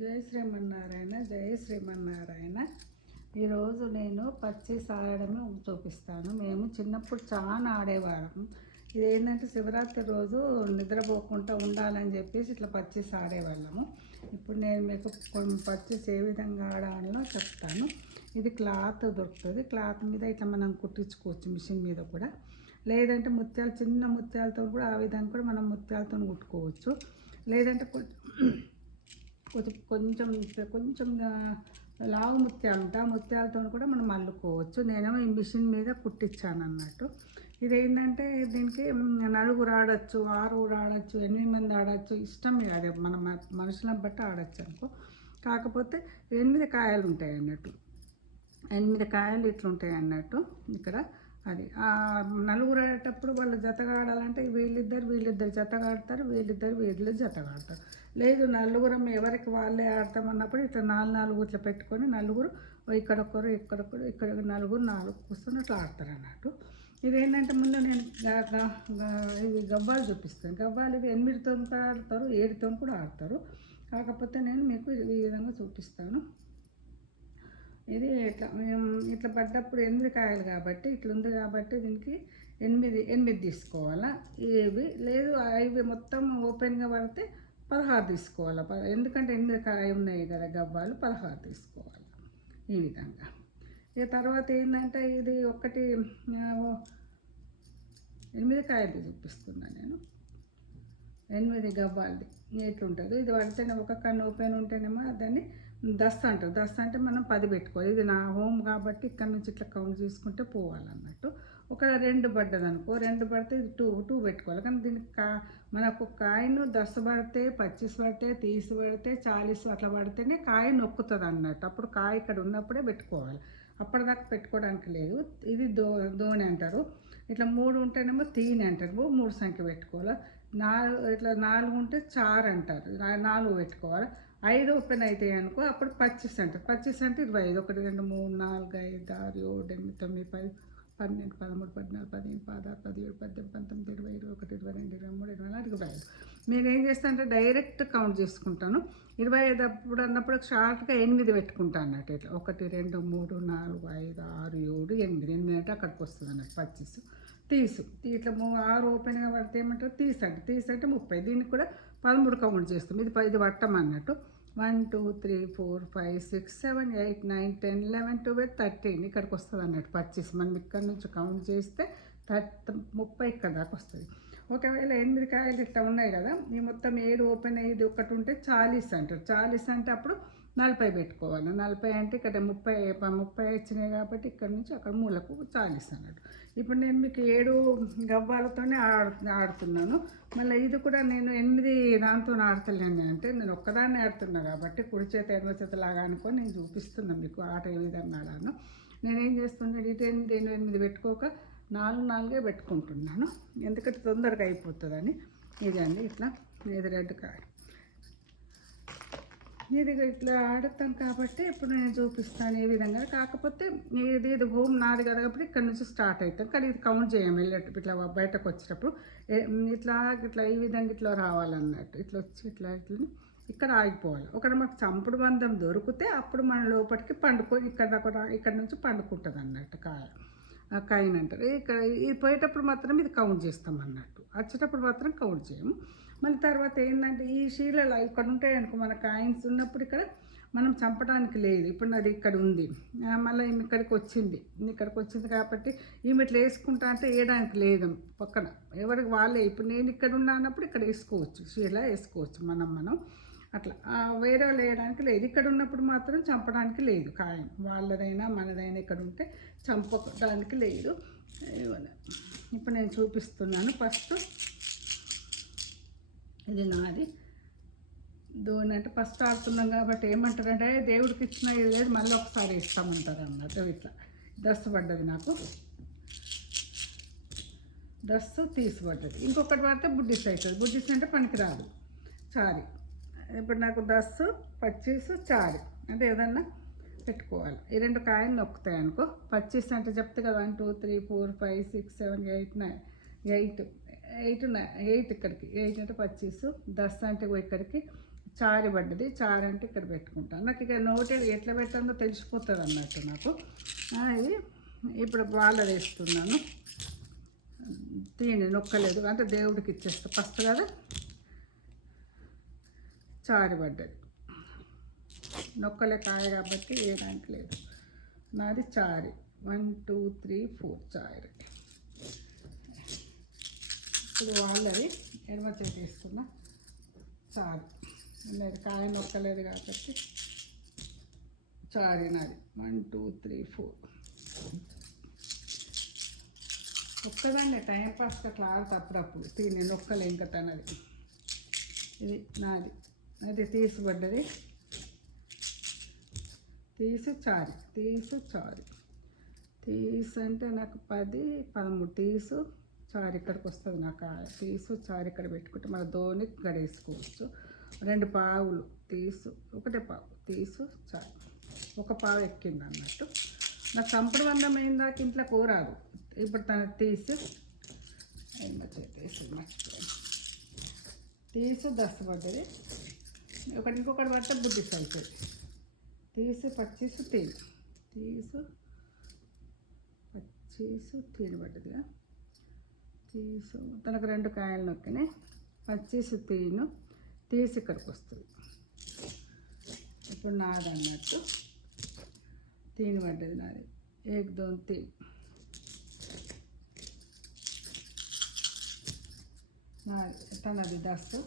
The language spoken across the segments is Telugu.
జై శ్రీమన్నారాయణ, జై శ్రీమన్నారాయణ. ఈరోజు నేను పచ్చీస్ ఆడడం చూపిస్తాను. మేము చిన్నప్పుడు చాలా ఆడేవాళ్ళం. ఇదేంటంటే శివరాత్రి రోజు నిద్రపోకుండా ఉండాలని చెప్పేసి ఇట్లా పచ్చీస్ ఆడేవాళ్ళము. ఇప్పుడు నేను మీకు పచ్చీస్ ఏ విధంగా ఆడాలో చెప్తాను. ఇది క్లాత్ దొరుకుతుంది. క్లాత్ మీద ఇట్లా మనం కుట్టించుకోవచ్చు, మిషన్ మీద కూడా. లేదంటే ముత్యాలు, చిన్న ముత్యాలతో కూడా ఆ విధంగా కూడా మనం ముత్యాలతో కుట్టుకోవచ్చు. లేదంటే కొంచెం కొంచెం లావు ముత్యాలు ఉంటాయి, ఆ ముత్యాలతో కూడా మనం అల్లుకోవచ్చు. నేనేమో ఈ మిషన్ మీద కుట్టించాను అన్నట్టు. ఇదేంటంటే దీనికి నలుగురు ఆడచ్చు, ఆరుగురు ఆడచ్చు, 8 మంది ఆడచ్చు, ఇష్టం అదే మన మనుషులను బట్టి ఆడచ్చు అనుకో. కాకపోతే 8 కాయలు ఉంటాయి అన్నట్టు, 8 కాయలు ఇట్లుంటాయి అన్నట్టు ఇక్కడ. అది నలుగురు ఆడేటప్పుడు వాళ్ళు జతగా ఆడాలంటే వీళ్ళిద్దరు జతగా ఆడతారు, వీళ్ళు జతగా ఆడతారు. లేదు నలుగురం ఎవరికి వాళ్ళే ఆడతామన్నప్పుడు ఇట్లా నాలుగు ఇట్లా పెట్టుకొని నలుగురు ఇక్కడొకరు ఇక్కడొకరు ఇక్కడ నలుగురు కూర్చొని అట్లా ఆడతారు అన్నట్టు. ఇదేంటంటే ముందు నేను ఇవి గవ్వాలు చూపిస్తాను. గవ్వాలు ఇవి 8తో కూడా ఆడతారు, 7తో కూడా ఆడతారు. కాకపోతే నేను మీకు ఈ విధంగా చూపిస్తాను. ఇది ఇట్లా పడ్డప్పుడు 8 కాయలు కాబట్టి ఇట్లా ఉంది కాబట్టి దీనికి 8 తీసుకోవాలా. ఇవి లేదు ఇవి మొత్తం ఓపెన్గా పడితే 16 తీసుకోవాలి. ఎందుకంటే 8 కాయ ఉన్నాయి కదా గవ్వాలు, 16 తీసుకోవాలి ఈ విధంగా. ఇక తర్వాత ఏంటంటే ఇది 8 కాయలు చూపిస్తున్నాను నేను. 8 గవ్వాలది ఎట్లుంటుంది. ఇది పడితేనే ఒక కన్ను ఓపెన్ ఉంటేనేమో దాన్ని దస్త అంటారు. దస్త అంటే మనం 10 పెట్టుకోవాలి. ఇది నా హోమ్ కాబట్టి ఇక్కడ నుంచి ఇట్లా కౌంట్ చేసుకుంటే పోవాలన్నట్టు. ఒక 2 పడ్డది అనుకో, 2 పడితే ఇది 2 పెట్టుకోవాలి. కానీ దీనికి మనకు కాయను దస్త పడితే, 25 పడితే, 30 పడితే, 40 అట్లా పడితేనే కాయ నొక్కుతుంది అన్నట్టు. అప్పుడు కాయ ఇక్కడ ఉన్నప్పుడే పెట్టుకోవాలి, అప్పటిదాకా పెట్టుకోవడానికి లేదు. ఇది దోణి అంటారు. ఇట్లా 3 ఉంటేనేమో తీని అంటారు, 3 సంఖ్య పెట్టుకోవాలి. 4 ఇట్లా 4 ఉంటే చారు అంటారు, 4 పెట్టుకోవాలి. 5 ఓపెన్ అవుతాయి అనుకో, అప్పుడు 25 అంటారు. 25 అంటే 25, 1 2 3 4 5 6 7 8 9 10 12 13 14 15 16 17 18 19 20 21 22 23 24 25. నేను ఏం చేస్తానంటే డైరెక్ట్ కౌంట్ చేసుకుంటాను. 25 అప్పుడు అన్నప్పుడు షార్ట్గా 8 పెట్టుకుంటాను అన్నట్టు. ఇట్లా 1 2 3 4 5 6 7 8 అంటే అక్కడికి వస్తుంది అన్నట్టు 25. ఇట్లా 6 ఓపెన్గా పడితే ఏమంటారు తీసు అంటే 30. దీనికి కూడా 13 కౌంట్ చేస్తాం. ఇది పట్టమన్నట్టు. 1 2 3 4 5 6 7 8 9 10 11 12 13 ఇక్కడికి వస్తుంది అన్నట్టు 25. మనం ఇక్కడ నుంచి కౌంట్ చేస్తే 30 ఇక్కడ దాకా వస్తుంది. ఒకవేళ 8 కాయలు ఇట్లా ఉన్నాయి కదా, ఈ మొత్తం 7 ఓపెన్ అయ్యేది ఒకటి ఉంటే 40 అంటారు. 40 అంటే అప్పుడు 40 పెట్టుకోవాలి. 40 అంటే ఇక్కడ 30 వచ్చినాయి కాబట్టి ఇక్కడ నుంచి అక్కడ మూలకు 40 అన్నట్టు. ఇప్పుడు నేను మీకు 7 గవ్వాలతోనే ఆడుతున్నాను. మళ్ళీ ఇది కూడా నేను 8 దాంతో ఆడతలేను, అంటే నేను ఒక్కదాన్ని ఆడుతున్నా కాబట్టి కుడి చేత ఎడమ చేత లాగా అనుకొని నేను చూపిస్తున్నాను మీకు ఆట ఏ విధంగా ఆడాను. నేనేం చేస్తున్నాను, ఇటు 8 పెట్టుకోక 4 పెట్టుకుంటున్నాను, ఎందుకంటే తొందరగా అయిపోతుందని. ఇదండి ఇట్లా ఇది రెడ్ కార్డ్. ఇది ఇట్లా ఆడుతాం కాబట్టి ఇప్పుడు నేను చూపిస్తాను ఏ విధంగా. కాకపోతే ఇది హోమ్ నాది కదా కాబట్టి ఇక్కడ నుంచి స్టార్ట్ అవుతాం, కానీ ఇది కౌంట్ చేయం వెళ్ళేటప్పుడు. ఇట్లా బయటకు వచ్చేటప్పుడు ఇట్లా ఈ విధంగా ఇట్లా రావాలన్నట్టు. ఇట్లా వచ్చి ఇట్లా ఇక్కడ ఆగిపోవాలి. ఒకటి మాకు చంపుడు బంధం దొరికితే అప్పుడు మన లోపలికి పండుకొని ఇక్కడ నుంచి పండుకుంటుంది అన్నట్టు కాయిన్ అంటారు. ఇక్కడ ఇది పోయేటప్పుడు మాత్రం ఇది కౌంట్ చేస్తాం అన్నట్టు, వచ్చేటప్పుడు మాత్రం కౌంట్ చేయము. మళ్ళీ తర్వాత ఏంటంటే ఈ శీలలో ఇక్కడ ఉంటాయి అనుకో, మన కాయిన్స్ ఉన్నప్పుడు ఇక్కడ మనం చంపడానికి లేదు. ఇప్పుడు నాది ఇక్కడ ఉంది, మళ్ళీ ఈమె ఇక్కడికి వచ్చింది కాబట్టి ఈమె ఇట్లా వేసుకుంటా అంటే వేయడానికి లేదు పక్కన, ఎవరికి వాళ్ళే. ఇప్పుడు నేను ఇక్కడ ఉన్నా అన్నప్పుడు ఇక్కడ వేసుకోవచ్చు, శీల వేసుకోవచ్చు మనం అట్లా. వేరే వాళ్ళు వేయడానికి లేదు. ఇక్కడ ఉన్నప్పుడు మాత్రం చంపడానికి లేదు. కాయం వాళ్ళదైనా మనదైనా ఇక్కడ ఉంటే చంపడానికి లేదు. ఇప్పుడు నేను చూపిస్తున్నాను. ఫస్ట్ ఇది నాది దోణి అంటే ఫస్ట్ ఆడుతున్నాం కాబట్టి ఏమంటారంటే దేవుడికి ఇచ్చిన లేదు మళ్ళీ ఒకసారి ఇస్తామంటారు అన్నట్టు. ఇట్లా దస్తు పడ్డది, నాకు దస్తు తీసిపడ్డది. ఇంకొకటి పడితే బుడ్డిస్ అవుతుంది. బుడ్డిస్ అంటే పనికిరాదు, చారి. ఇప్పుడు నాకు దస్తు 25 చారి అంటే ఏదన్నా పెట్టుకోవాలి. ఈ 2 కాయలు నొక్కుతాయి అనుకో. 25 అంటే చెప్తే కదా 1 2 3 4 5 6 7 8 9 8 ఇక్కడికి 8 అంటే 25, 10 అంటే ఇక్కడికి చారి పడ్డది. చారు అంటే ఇక్కడ పెట్టుకుంటాను. నాకు ఇక నోటి ఎట్లా పెట్టాలో తెలిసిపోతుంది అన్నట్టు నాకు. ఇది ఇప్పుడు వాళ్ళది వేస్తున్నాను. తిని నొక్కలేదు అంటే దేవుడికి ఇచ్చేస్తా ఫస్ట్ కదా. చారు పడ్డది, నొక్కలే కాయ కాబట్టి ఏదానికి లేదు. నాది చారి 1 2 3 4 చారు. ఇప్పుడు వాళ్ళది ఎడమ చేతి వేస్తున్నా చారు. లేదు కాయ నొక్కలేదు కాబట్టి చారు నాది 1 2 3 4. ఒక్కదాన్ని టైంపాస్కి అట్లా ఆడుతా అప్పుడప్పుడు. తిని నొక్కలే ఇంకా తనది. ఇది నాది. అది తీసిపడ్డది. చారు తీసు అంటే నాకు 10 13 తీసు చారు ఇక్కడికి వస్తుంది. నాకు చారు ఇక్కడ పెట్టుకుంటే మన ధోని గడేసుకోవచ్చు. 2 పావులు తీసు, 1 పావు తీసు చారు, 1 పావు ఎక్కింది అన్నట్టు. నాకు సంపూర్ణ వందం అయిందాక ఇంట్లో కూరాదు. ఇప్పుడు తను తీసి మర్చిపోయాను. తీసు దస్తపడ్డది. ఇంకొకటి పడితే బుద్ధి అవుతుంది. తీసు పచ్చీసు తీని పడ్డదిగా. తీసు తనకు 2 కాయలు నొక్కినాయి. పచ్చీసు తీసి ఇక్కడికి వస్తుంది. ఇప్పుడు నాది అన్నట్టు తీని పడ్డది నాది. 1 2 3 నాది. తనది దస్తు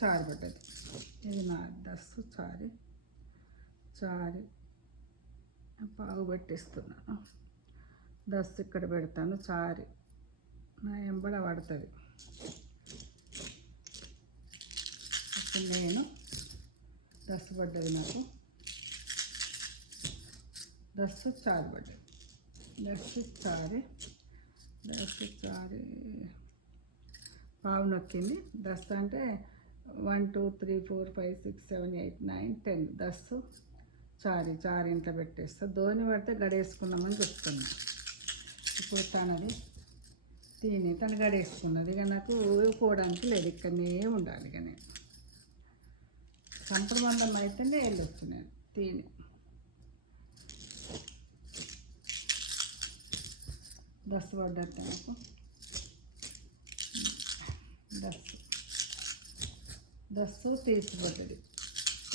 చారు పడ్డది. ఇది నా దస్తు చారి పావు పెట్టిస్తున్నాను. దస్తు ఇక్కడ పెడతాను. చారి నా ఎంబడ పడుతుంది. ఇప్పుడు నేను దస్తు పడ్డది నాకు. దస్తు చారు పడ్డది. దస్తు చారి పావు నొక్కింది. దస్తు అంటే 1 2 3 4 5 6 7 8 9 10. దస్తు చారు ఇంట్లో పెట్టేస్తా. ధోని పడితే గడేసుకున్నామని చెప్తున్నా. ఇప్పుడు తనది తను గడేసుకున్నది. ఇక నాకు ఊరుకోవడానికి లేదు, ఇక్కడనే ఉండాలి. ఇక నేను సంప్రబంధం అయితేనే వెళ్ళొచ్చు. నేను దస్తు పడ్డట్టు నాకు. దస్తు తీసి పడ్డది.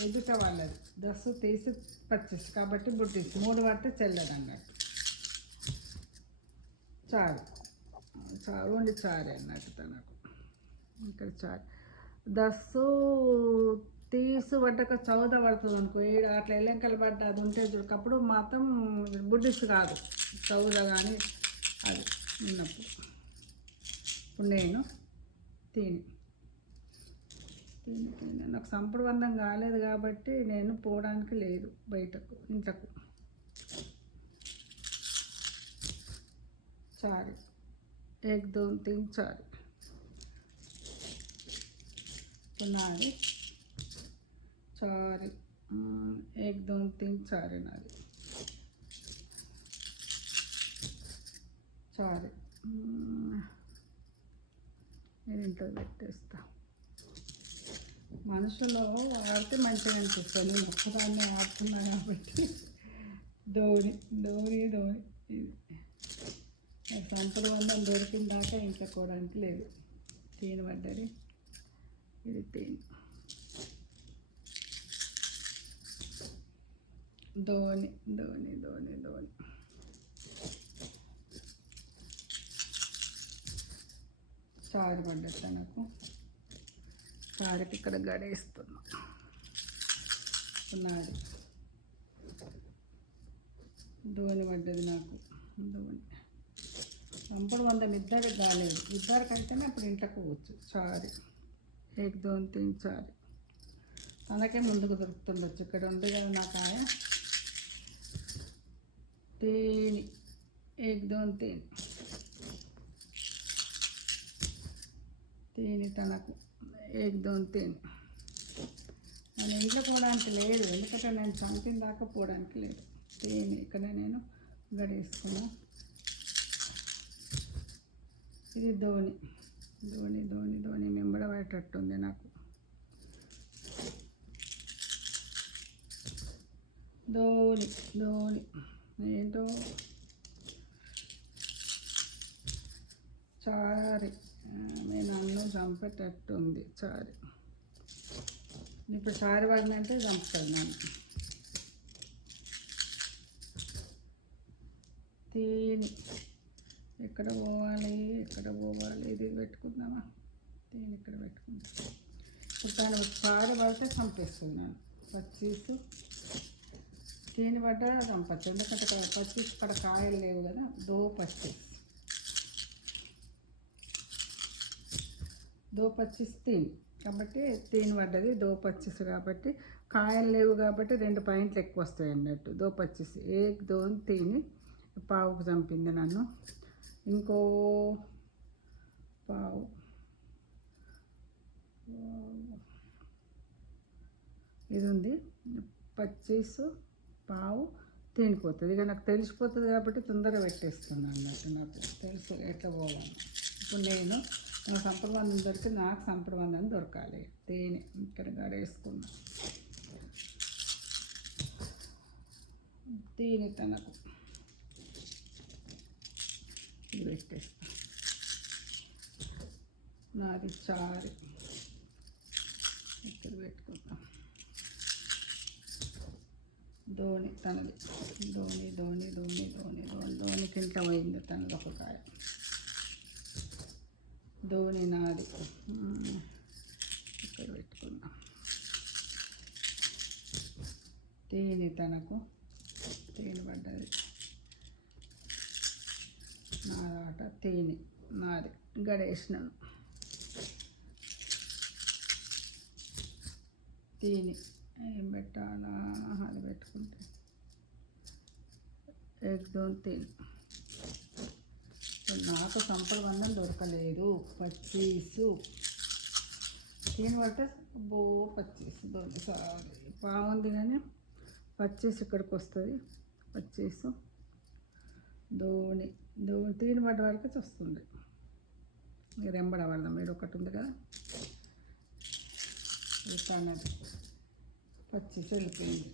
ఎదుట వాళ్ళది దస్తు తీసి పచ్చేసి కాబట్టి బుట్టిసి 3 పడితే చెల్లదు అన్నట్టు. చారు ఓన్లీ చారు అన్నట్టు తనకు. ఇక్కడ చారు దస్తు తీసు పడ్డాక చౌద పడుతుంది అనుకో. అట్లా ఎల్లంకలు పడ్డ అది ఉంటే చూడకప్పుడు మాత్రం బుడ్డిస్ కాదు, చౌద కానీ అది ఉన్నప్పుడు. ఇప్పుడు నేను తిని నాకు సంపూర్ణ బంధం కాలేదు కాబట్టి నేను పోవడానికి లేదు బయటకు, ఇంట్లకు. చారు 1 2 3 చారు. నాది చారు 1 2 3 చారు. నాది చారు నేను ఇంట్లో పెట్టేస్తా. మనుషులు ఆడితే మంచిగా అనిపిస్తుంది. నేను ఒక్కదాన్ని ఆడుతున్నా కాబట్టి ధోని సంపద వందం దొరికిన దాకా ఇంట్లో కోవడానికి లేదు. తీని పడ్డది. ఇది తీని ధోని చారు పడ్డది తనకు. చారుకి ఇక్కడ గడేస్తున్నా. నాది ధోని పడ్డది నాకు. సంపద వందం ఇద్దరికి కాలేదు. ఇద్దరికైతేనే అప్పుడు ఇంట్లోకి పోవచ్చు. చారు 1 2 3 చారు. తనకే ముందుకు దొరుకుతుండొచ్చు. ఇక్కడ ఉంది కదా నా కాయ. తీని 1 2 3 తీని తనకు 1 2 3. నేను ఇంట్లో పోవడానికి లేదు, ఎందుకంటే నేను చంపిన దాకా పోవడానికి లేదు. తీని ఇక్కడ నేను గడేసుకున్నా. ఇది ధోని ధోని ధోని ధోని మెంబడబడేటట్టుంది నాకు. ధోని ధోని ఏంటో చారి నేను నన్ను చంపేటట్టుంది చారి. ఇప్పుడు చారి పడినంటే చంపుతాను నన్ను. తేని ఎక్కడ పోవాలి ఎక్కడ పోవాలి, ఇది పెట్టుకుందామా, తేని ఇక్కడ పెట్టుకుందాం. ఇప్పుడు తను చారి పడితే చంపేస్తున్నాను. పచ్చీసు తేనె పడ్డా చంపచ్చు, ఎందుకంటే పచ్చీసు ఇక్కడ కాయలు లేవు కదా. దో పచ్చీస్ తేనె కాబట్టి తేనె పడ్డది. దో పచ్చీసు కాబట్టి కాయలు లేవు కాబట్టి 2 పాయింట్లు ఎక్కువ వస్తాయి అన్నట్టు. దో పచ్చీస్ ఏక్ దోన్ తేనె పావుకు చంపింది నన్ను. ఇంకో పావు ఇది ఉంది. పచ్చీసు పావు తినిపోతుంది. ఇక నాకు తెలిసిపోతుంది కాబట్టి తొందరగా పెట్టేస్తున్నాను అన్నట్టు. నాకు తెలుసు ఎట్లా పోవాలి. ఇప్పుడు నేను నా సంప్రబంధం దొరికి నాకు సంప్రబంధం దొరకాలి. తేనె ఇక్కడ గడేసుకున్నా. తేనె తనకు ఇది పెట్టేస్తా. నాది చారి ఇక్కడ పెట్టుకుందాం. ధోని తనది. ధోని ధోని ధోని ధోని ధోని ధోనికి ఇంట్లో పోయింది తనది ఒక కాయ. ధోని నాది ఇక్కడ పెట్టుకుందాం. తేనె తనకు తేనె పడ్డది. నాదాట తేనె నాది గడేసినాను. తేనె ఏం పెట్టాలా, అది పెట్టుకుంటే ఎగ్దోన్ తేనె. నాకు సంప్రబంధం దొరకలేదు. పచ్చీసు తేనె పడితే పచ్చీసు దొరికి సారీ బాగుంది కానీ పచ్చీసు ఇక్కడికి వస్తుంది. పచ్చీసు ధోని తేనె పడ్డ వరకు వస్తుంది. మీరు ఎంబడవాళ్ళ మీరు ఒకటి ఉంది కదా తనది. పచ్చీసు వెళ్ళిపోయింది.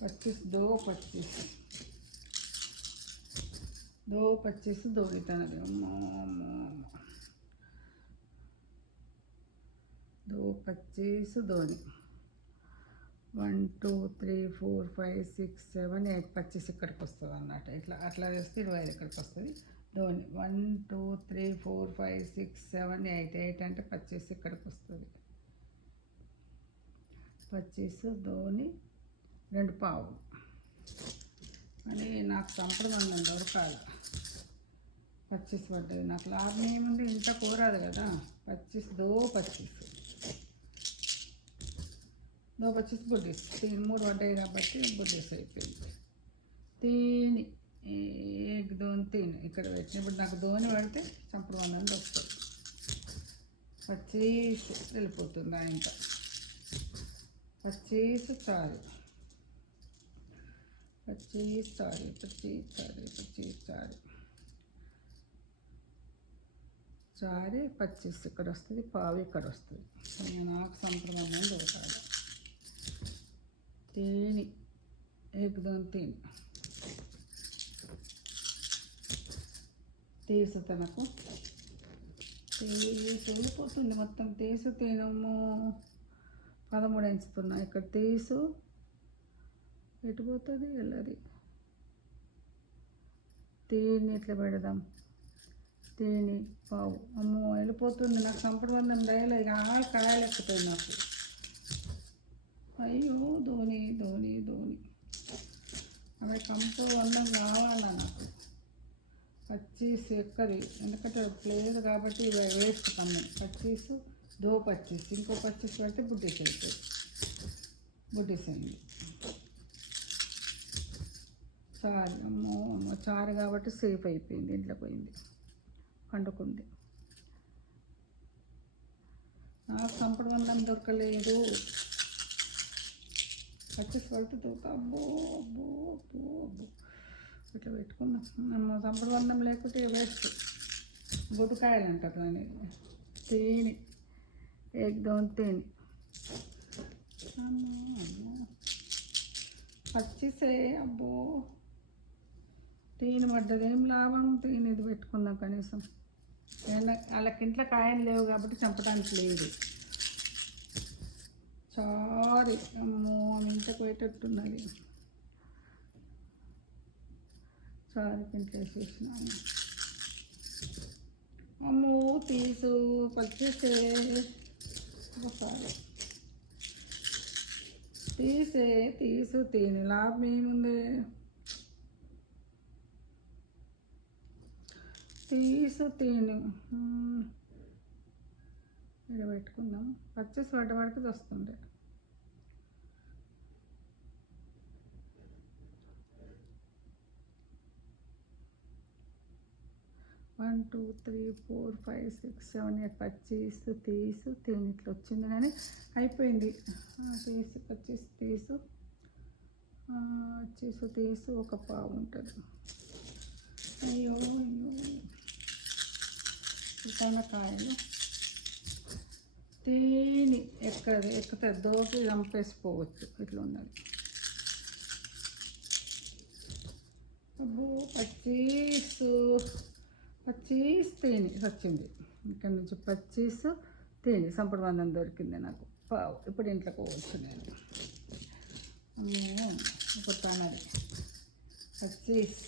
పచ్చీసు దో పచ్చీసు ధోని తనది. దో పచ్చీసు ధోని. 1 2 3 4 5 6 7 8 పచ్చీసు ఇక్కడికి వస్తుంది అన్నట్టు. అట్లా వేస్తే 25 ఇక్కడికి వస్తుంది. ధోని 1 2 3 4 5 6 7 8 8 అంటే పచ్చీసు ఇక్కడికి వస్తుంది. పచ్చీసు ధోని 2 పావు అని నాకు సంప్రదాయం దొరకాలి. పచ్చీసు పడ్డది. నాకు లాభం ఏముంది, ఇంత కోరాదు కదా. పచ్చీసు దో పచ్చీసు బుడ్డీస్ 3 పడ్డాయి కాబట్టి బుడ్డీస్ అయిపోయింది. తేనె ఏక్ దోన్ తేనె ఇక్కడ పెట్టిన. ఇప్పుడు నాకు ధోని పడితే సంప్రదాయం దొరుకుతుంది. పచ్చీసు వెళ్ళిపోతుంది ఆయన. పచ్చీసు చారు చారి పచ్చీసు ఇక్కడ వస్తుంది. పావు ఇక్కడ వస్తుంది. నాకు సంప్రదాయం దొరకాలి. తేనె ఎగ్దోన్ తేనె తీసు తనకు. తీసు వెళ్ళిపోతుంది మొత్తం. తీసు తేనెము 13 ఎంచుతున్నా. ఇక్కడ తీసు ఎటుపోతుంది వెళ్ళది. తేనె ఇట్లా పెడదాం. తేనె పావు అమ్మో వెళ్ళిపోతుంది. నాకు సంప్రదాయం డైలో ఇక కాయలు ఎక్కుతాయి నాకు. అయ్యో ధోని అవి సంప్రదాయం కావాలా నాకు. పచ్చీసు ఎక్కది ఎందుకంటే లేదు కాబట్టి ఇవి వేస్ట్ కమ్మాయి. పచ్చీసు దో పచ్చీసు ఇంకో పచ్చీసు పెడితే బుడ్డీస్ అవుతుంది. బుడ్డీస్ అయింది. చారు అమ్మో చారు కాబట్టి సేఫ్ అయిపోయింది. ఇంట్లో పోయింది పండుకుంది. నాకు సంప్రదాయం దొరకలేదు. పచ్చీసు పడితే దొరక అబ్బో ఇట్లా పెట్టుకుందాం. సంప్రదాయం లేకుంటే వేస్ట్. గుడికాయలు అంటారు దాన్ని. తేనె, ఏకదం తేనె. పచ్చిసే అబ్బో, తేనె పడ్డది. ఏం లాభం, తేనె ఇది పెట్టుకుందాం కనీసం. వాళ్ళకి ఇంట్లో కాయలు లేవు కాబట్టి చంపడానికి లేదు. సారీ అమ్మో, ఇంట్లో పోయేటట్టున్నది. సారీ ఇంట్లో వేసేసినాను. అమ్మో తీసు, పచ్చేసే ఒకసారి తీసు తేనె. లాభం ఏముంది, తీసు తేనె. ఇక్కడ పెట్టుకుందాం. పచ్చేసి పడ్డవాడికి వస్తుండే. 1 2 3 4 5 6 7 8 25 తీసు తేనె ఇట్లా వచ్చింది కానీ అయిపోయింది. తీసు ఒక పావు ఉంటుంది. అయ్యో కాయలు తేనె ఎక్కడ దోసి చంపేసిపోవచ్చు. ఇట్లా ఉన్నది. అబ్బో పచ్చీస్ తేనె వచ్చింది. ఇక్కడ నుంచి పచ్చీస్ తేనె సంపడి వందం దొరికింది నాకు పావు. ఇప్పుడు ఇంట్లోకి పోవచ్చు నేను. ఇప్పుడు తనది పచ్చీస్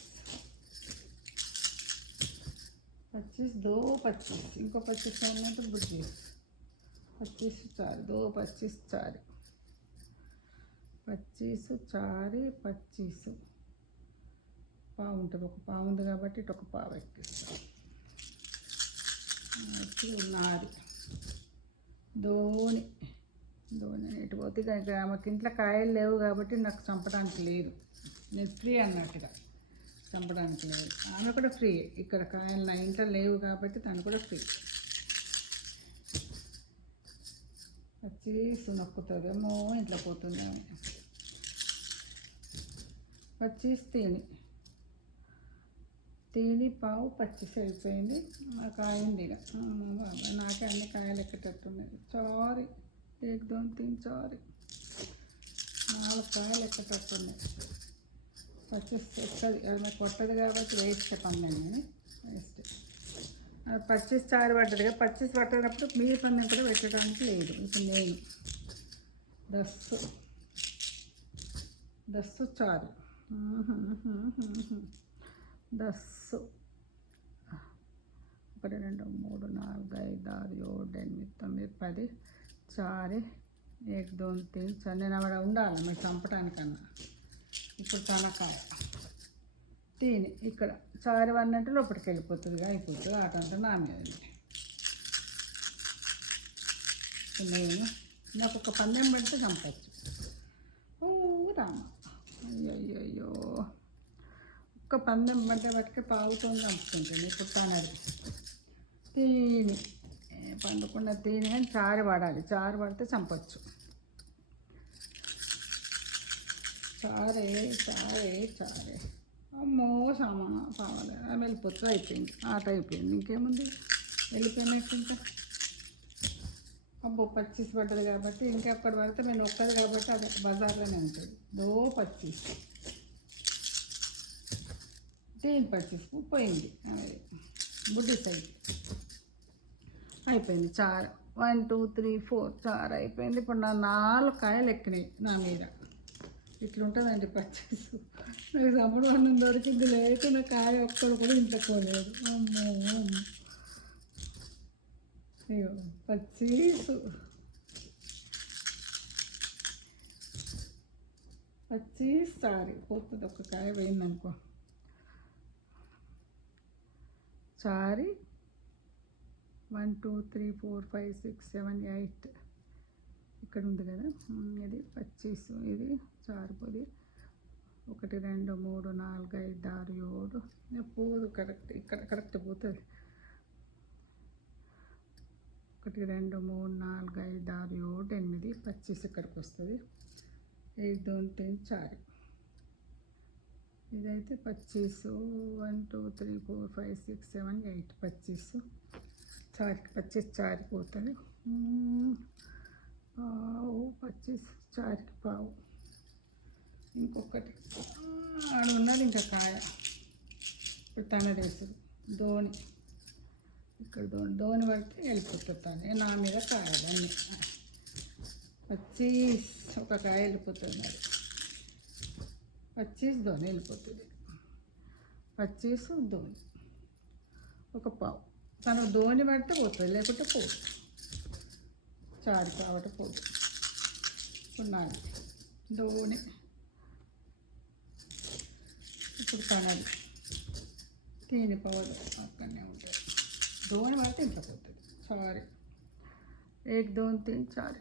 ఇంకో పచ్చీస్ అన్నట్టు పచ్చీస్ చారు పావు ఉంటుంది. ఒక పావు ఉంది కాబట్టి ఇటు ఒక పావు ఎక్కిస్తాం. నాది ధోని ఇటు పోతే ఆమెకి ఇంట్లో కాయలు లేవు కాబట్టి నాకు చంపడానికి లేదు. నేను ఫ్రీ అన్నట్టుగా చంపడానికి లేదు. ఆమె కూడా ఫ్రీ. ఇక్కడ కాయలు నా ఇంట్లో లేవు కాబట్టి తను కూడా ఫ్రీ. పచ్చీసు నొక్కుతుందేమో, ఇంట్లో పోతుంది ఆమె. పచ్చీస్ తేనె పావు పచ్చిసి అయిపోయింది. నాకు అయింది. ఇక నాకే అన్ని కాయలు ఎక్కేటట్టున్నాయి. చారీ ఏకదం తిని చారీ 4 కాయలు ఎక్కేటట్టున్నాయి. పచ్చిసి ఎక్కది, అది కొట్టదు కాబట్టి వేస్ట్ పందండి. వేస్ట్. అది పచ్చిసి చారు పడ్డది కదా. పచ్చిసి పట్టేటప్పుడు మీరు పందెం కూడా పెట్టడానికి లేదు. ఇప్పుడు నేను దస్సు చారు 10 1 2 3 4 5 6 7 8 9 10 చారు ఏకదం తిని చారు. నేను అక్కడ ఉండాలి మీరు చంపడానికన్నా. ఇప్పుడు తనకాయ తేనె ఇక్కడ చారు అన్నట్టు లోపలికి వెళ్ళిపోతుంది. అయిపోతుంది. ఆటంతా నా మీద. నేను నాకు ఒక పందెం పడితే చంపచ్చు. ఓ రామ, అయ్యో ఒక్క పందెం పడ్డ బట్టికి పావుతో చంపుతుంటుంది. ఇప్పుడు తనది తేనె పండుకున్న తేనె కానీ చారు పడాలి. చారు పడితే చంపచ్చు. చారే అమ్మో సామాలి. ఆమె వెళ్ళిపోతుంది. అయిపోయింది. ఆట అయిపోయింది. ఇంకేముంది, వెళ్ళిపోయినట్టు. ఇంకా అబ్బో పచ్చీస్ పడ్డది కాబట్టి ఇంకెక్కడి పడితే నేను ఒక్కది కాబట్టి అది బజార్లోనే ఉంటుంది. పచ్చీస్ తేనె పచ్చీస్ పోయింది. బుడ్డి సైజ్ అయిపోయింది. చారు 1 2 3 4 చారు అయిపోయింది. ఇప్పుడు నా 4 కాయలు ఎక్కినాయి నా మీద. ఇట్లుంటుందండి పచ్చీసు. నాకు సముడు అన్నం దొరికింది లేకున్న కాయ ఒక్కడు కూడా ఇంట్లో పోలేదు. అమ్మో అయ్యో పచ్చీసు చారు పోతుంది. ఒక్క కాయ పోయిందనుకో. చారు 1 2 3 4 5 6 7 8 ఇక్కడ ఉంది కదా. ఇది పచ్చీసు, ఇది చారు పొడి. 1 2 3 4 5 6 7 పోదు. ఇక్కడ కరెక్ట్ పోతుంది. 1 2 3 4 5 6 7 8 పచ్చీసు ఇక్కడికి వస్తుంది. ఏకదం తిని చారు ఇదైతే 25 1 2 3 4 5 6 7 8 25 చారికి 25 చారికి పోతుంది. పావు 25 చారికి పావు. ఇంకొకటి ఆడ ఉన్నది ఇంకా కాయ. ఇప్పుడు తనదేసుడు ధోని ఇక్కడ ధోని పడితే వెళ్ళిపోతుంది. నా మీద కాయలు అన్నీ 25 ఒక కాయ వెళ్ళిపోతుంది. మరి 25 ధోని వెళ్ళిపోతుంది. 25 ధోని ఒక పావు. తను ధోని పడితే పోతుంది, లేకుంటే పోదు. చారి కాబట్టి పోదు. ఇప్పుడు నాది ధోని. ఇప్పుడు తనది తీని పవలు అక్కడనే ఉంటుంది. ధోని పడితే ఇంట్లో పోతుంది. చారి 1 2 3 4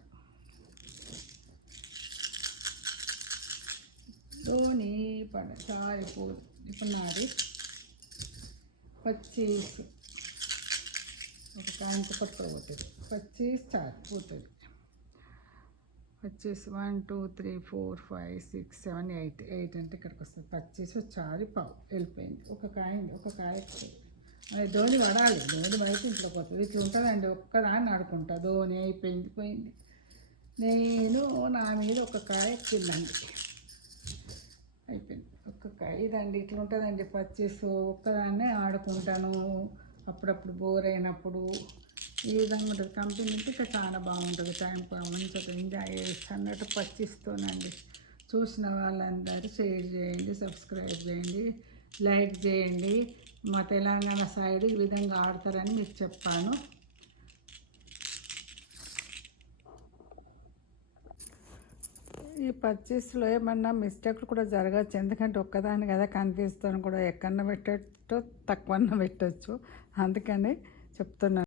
ధోని పడ చారి పోదు. ఇప్పుడు నాది 25 ఒక కాయంత కొత్త పోతుంది. 25 చారి పోతుంది. 25 1 2 3 4 5 6 7 8 8 అంటే ఇక్కడికి వస్తుంది. 25 చారి పావు వెళ్ళిపోయింది. ఒక కాయ అది ధోని పడాలి. ధోని పడితే ఇంట్లో పోతుంది. ఇట్లా ఉంటుందండి. ఒక్కదాన్ని ఆడుకుంటా. ధోని అయిపోయింది పోయింది. నేను నా మీద ఒక కాయ ఎక్కిందండి. అయిపోయింది ఒక్క కాయ. ఇదండి ఇట్లా ఉంటుందండి. 25 ఒక్కదాన్నే ఆడుకుంటాను. అప్పుడప్పుడు బోర్ అయినప్పుడు ఈ విధంగా ఉంటుంది. కంపెనీ ఉంటే ఇంకా చాలా బాగుంటుంది. టైం మంచిగా ఎంజాయ్ చేస్తున్నట్టు 25తోనండి. చూసిన వాళ్ళందరూ షేర్ చేయండి, సబ్స్క్రైబ్ చేయండి, లైక్ చేయండి. మా తెలంగాణ సైడ్ ఈ విధంగా ఆడతారని మీకు చెప్పాను. ఈ 25లో ఏమన్నా మిస్టేక్లు కూడా జరగచ్చు. ఎందుకంటే ఒక్కదాన్ని కదా కన్ఫ్యూజ్తో కూడా ఎక్కడన్నా పెట్టచ్చు, తక్కువన్నా పెట్టచ్చు. అందుకని చెప్తున్నాను.